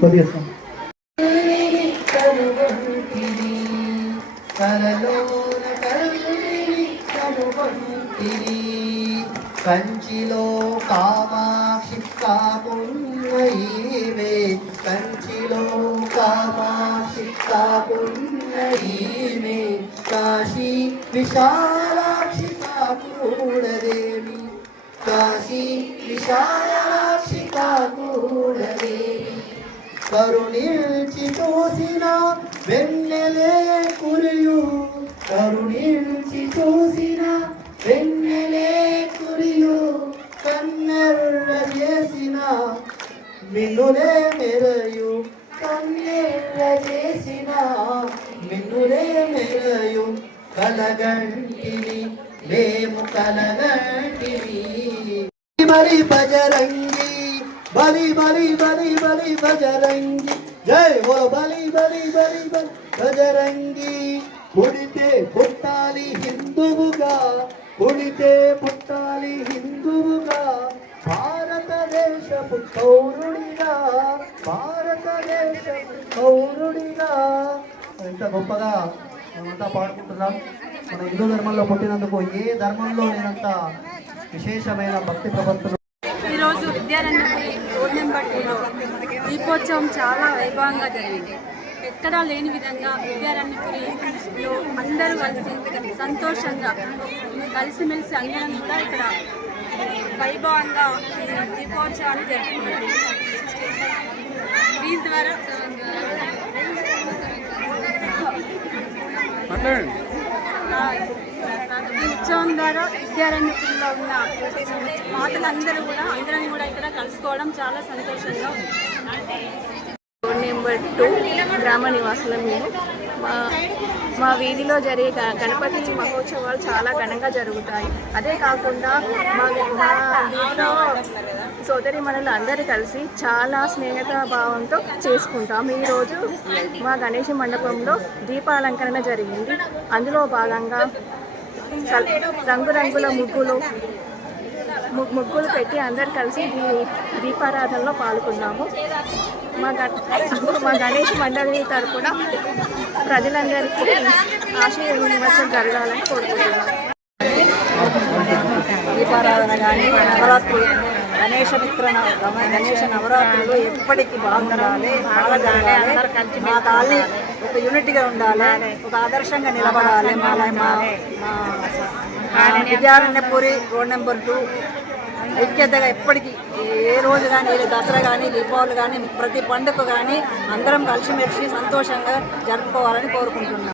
కొద్దిగా కంచిలో కామాక్షి కాకున్నయీవే కంచిలో కామాక్షి కాకున్నయీమే కాశీ విశాలాక్షి కాకూడదేమి కాశీ విశాలా కరుణించి చూసిన వెన్నెలే కురియు. కరుణించి చూసిన వెన్నెలే కురియు. కన్నెర్ర చేసిన మిన్నులే మెరయు. కన్నెర్ర చేసిన మిన్నులే మెరయు. కలగంటిని మేము కలగంటిని. మరి బజరంగి బలి బలి బలి బలి భజరంగి జై ఓ బలి బలి బలి బలి బజరంగి. పుడితే పుట్టాలి హిందువుగా పుడితే పుట్టాలి హిందువుగా. భారతదేశపు పౌరుడిగా భారతదేశపు పౌరుడిగా. ఎంత గొప్పగా మనమంతా పాడుకుంటున్నాం. మన హిందూ ధర్మంలో పుట్టినందుకు ఏ ధర్మంలో నేనంత విశేషమైన భక్తి ప్రపత్తులు విద్యారణ్యపురి రోడ్ నెంబర్ టూలో దీపోత్సవం చాలా వైభవంగా జరిగింది. ఎక్కడా లేని విధంగా విద్యారణ్యపురిలో అందరూ కలిసి సంతోషంగా కలిసిమెలిసి అందరం కూడా ఇక్కడ వైభవంగా దీపోత్సవాన్ని జరుపుకున్నారు ప్లీజ్ ద్వారా ఈ ఉత్సవం ద్వారా విద్యారణ్యపురంలో ఉన్న మాతలందరూ కూడా అందరం కూడా ఇక్కడ కలుసుకోవడం చాలా సంతోషంగా ఉంది. రోడ్ నెంబర్ టూ గ్రామ నివాసులం మేము మా మా వీధిలో జరిగే గణపతి మహోత్సవాలు చాలా ఘనంగా జరుగుతాయి. అదే కాకుండా మా మా వీధిలో సోదరి మనలు అందరూ కలిసి చాలా స్నేహత భావంతో చేసుకుంటాం ఈరోజు మా గణేష మండపంలో దీపాలంకరణ జరిగింది. అందులో భాగంగా రంగురంగుల ముగ్గులు ముగ్గులు పెట్టి అందరు కలిసి దీ దీపారాధనలో పాల్గొన్నాము. మా గ మా గణేష్ మండలి తరపున ప్రజలందరికీ ఆశీర్వచనం జరగాలని కోరుకుంటున్నాము. దీపారాధన కానీ నవరాత్రులు గణేష మిత్ర గణేష నవరాత్రులు ఎప్పటికీ బాగుండాలి బాగా జరగాలి. మా తాళి ఒక యూనిట్గా ఉండాలి ఒక ఆదర్శంగా నిలబడాలి. మా మా విద్యారణ్యపురి రోడ్ నెంబర్ టూ. ఐక్యతగా ఎప్పటికీ ఏ రోజు కానీ ఏ దసరా కానీ దీపావళి కానీ ప్రతి పండుగ కానీ అందరం కలిసిమెలిసి సంతోషంగా జరుపుకోవాలని కోరుకుంటున్నాం.